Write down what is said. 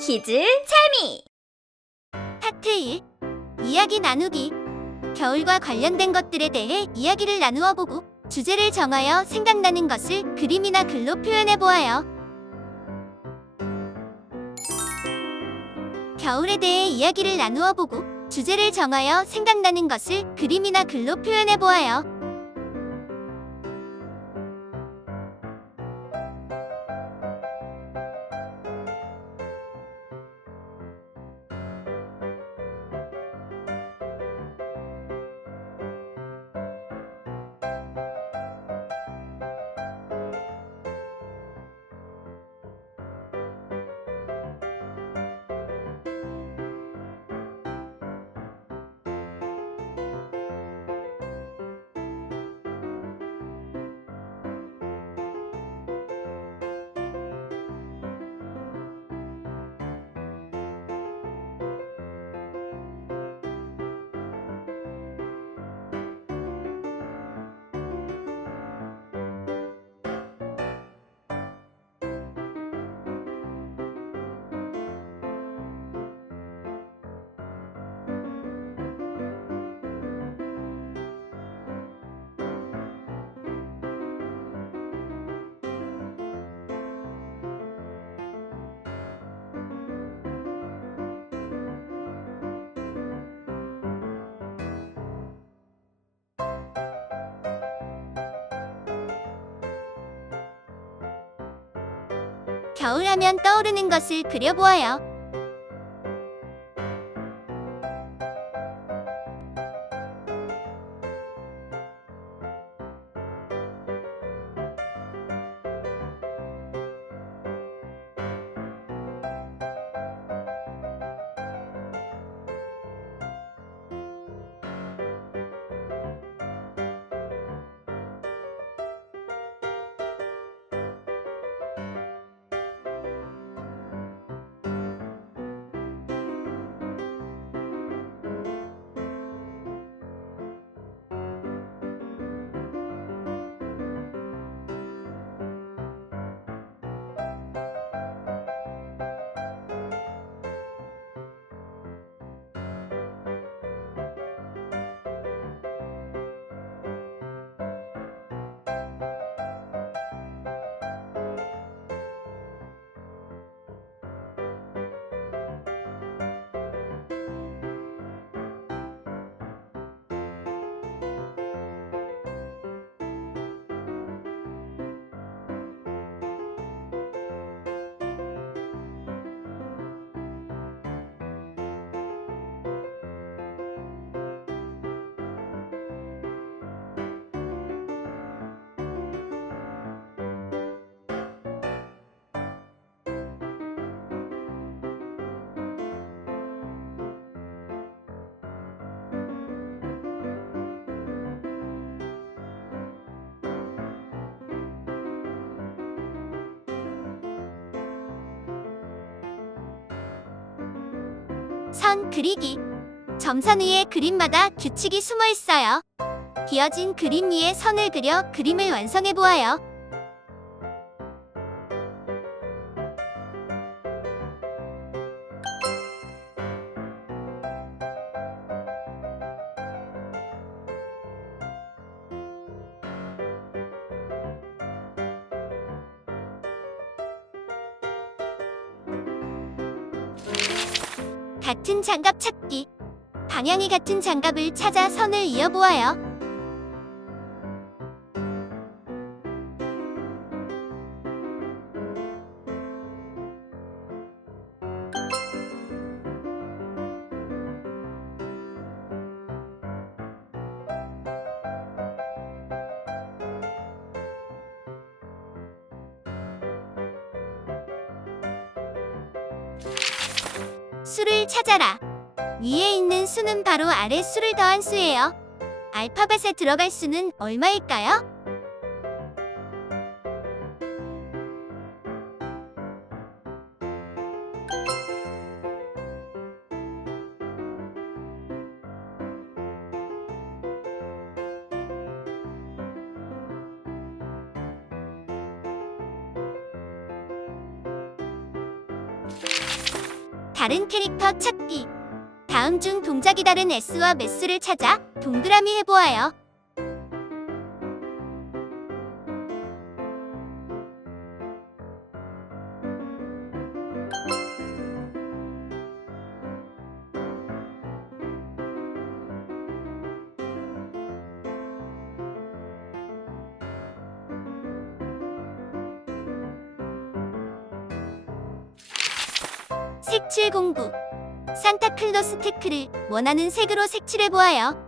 키즈 재미 파트 1 이야기 나누기 겨울과 관련된 것들에 대해 이야기를 나누어 보고 주제를 정하여 생각나는 것을 그림이나 글로 표현해 보아요. 겨울에 대해 이야기를 나누어 보고 주제를 정하여 생각나는 것을 그림이나 글로 표현해 보아요. 겨울하면 떠오르는 것을 그려보아요. 선 그리기. 점선 위에 그림마다 규칙이 숨어 있어요. 비어진 그림 위에 선을 그려 그림을 완성해 보아요. 같은 장갑 찾기. 방향이 같은 장갑을 찾아 선을 이어보아요. 수를 찾아라. 위에 있는 수는 바로 아래 수를 더한 수예요. 알파벳에 들어갈 수는 얼마일까요? 다른 캐릭터 찾기. 다음 중 동작이 다른 S와 매스를 찾아 동그라미 해보아요. 색칠 공부. 산타클로스 테크를 원하는 색으로 색칠해 보아요.